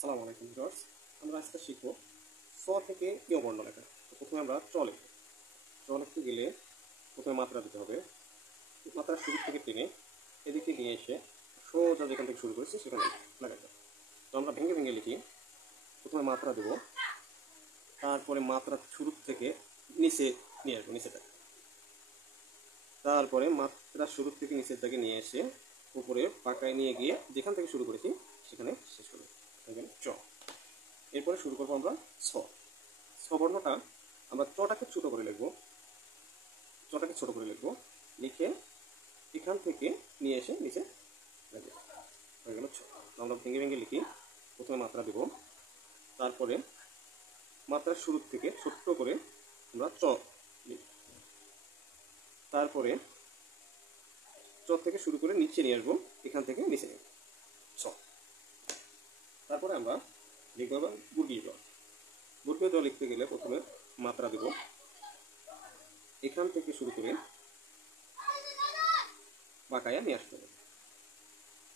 আসসালামু আলাইকুম ভিউয়ার্স। আমরা আজকে শিখব স থেকে ইয় বর্ণ লেখা। তো প্রথমে আমরা চ লিখব। চ লিখতে গেলে প্রথমে মাত্রা দিতে হবে। মাত্রা শুরু থেকে টেনে এদিকে নিয়ে এসে সোজা যেখান থেকে শুরু করেছি সেখানে লাগাতে হবে। তো আমরা ভেঙে ভেঙে লিখি। প্রথমে মাত্রা দেব, তারপরে মাত্রা শুরু থেকে নিচে নিয়ে আসবো, নিচেটা। তারপরে মাত্রা শুরু থেকে নিচের দিকে নিয়ে এসে উপরে পাকায় নিয়ে গিয়ে যেখান থেকে শুরু করেছি সেখানে শেষ করবো। চ। এরপরে শুরু করবো আমরা ছ। ছ বর্ণটা আমরা চটাকে ছোট করে লিখবো। চটাকে ছোট করে লিখবো, লিখে এখান থেকে নিয়ে এসে নিচে রাখবো। হয়ে গেল ছ। আমরা ভেঙে ভেঙে লিখি। প্রথমে মাত্রা দেব, তারপরে মাত্রার শুরু থেকে ছোট্ট করে আমরা চ লিখব। তারপরে চ থেকে শুরু করে নিচে নিয়ে আসবো, এখান থেকে নিচে নেব ছ। তারপরে আমরা লিখবো আবার বর্গীয় জ। বর্গীয় জ লিখতে গেলে প্রথমে মাত্রা দেব, এখান থেকে শুরু করে বাঁকায়া নিয়ে আসতে হবে।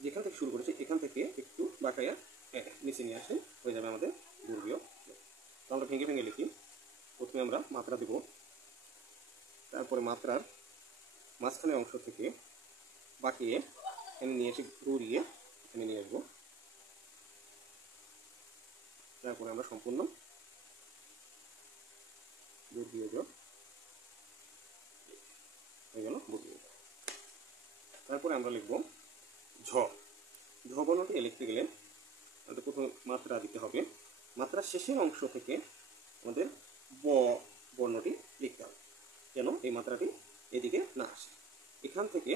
যেখান থেকে শুরু করেছি এখান থেকে একটু বাঁকায়া নিচে নিয়ে আসে হয়ে যাবে আমাদের বর্গীয় জ। তো আমরা ভেঙে ভেঙে লিখি। প্রথমে আমরা মাত্রা দেব, তারপরে মাত্রার মাঝখানের অংশ থেকে বাঁকিয়ে এখানে নিয়ে এসে ঘুরিয়ে এখানে নিয়ে আসবো। তারপরে আমরা সম্পূর্ণ বর্গীয় জ হয়ে গেল বর্গীয় জ। তারপরে আমরা লিখব ঝ। ঝ বর্ণটি লিখতে গেলে আমাদের প্রথমে মাত্রা দিতে হবে। মাত্রার শেষের অংশ থেকে আমাদের ব বর্ণটি লিখতে হবে, যেন এই মাত্রাটি এদিকে না আসে। এখান থেকে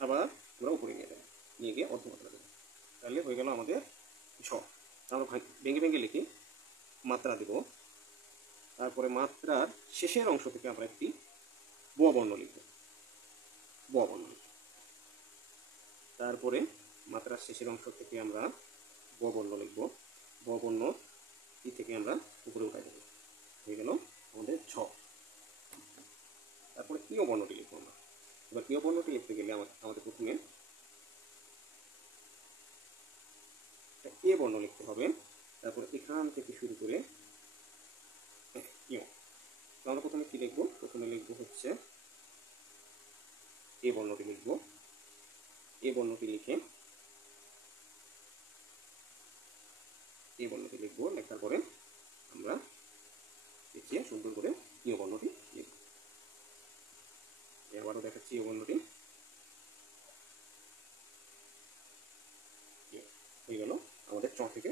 আবার আমরা উপরে নিয়ে যাবো, নিয়ে গিয়ে অর্ধমাত্রা দেবো। তাহলে হয়ে গেল আমাদের ঝ। আমরা ভেঙে ভেঙে লিখি। মাত্রা দেব, তারপরে মাত্রার শেষের অংশ থেকে আমরা একটি ব বর্ণ লিখব। ব বর্ণ লিখব। তারপরে মাত্রার শেষের অংশ থেকে আমরা ব বর্ণ লিখব। ব বর্ণ থেকে আমরা উপরে উঠাই দেব। হয়ে গেল আমাদের ঝ। তারপরে ইয় বর্ণটি লিখবো আমরা। এবার ইয় বর্ণটি লিখতে গেলে আমাদের প্রথমে এ বর্ণ লিখতে হবে। তারপর এখান থেকে শুরু করে ইয়। তো আমরা প্রথমে কি লিখবো? প্রথমে লিখবো হচ্ছে এ বর্ণটি লিখব। এ বর্ণটি লিখে এই বর্ণটি লিখব। লেখার পরে আমরা লিখে সুন্দর করে ইয় বর্ণটি লিখব। আবারও দেখাচ্ছি ইয় বর্ণটি। হয়ে গেল আমাদের চ থেকে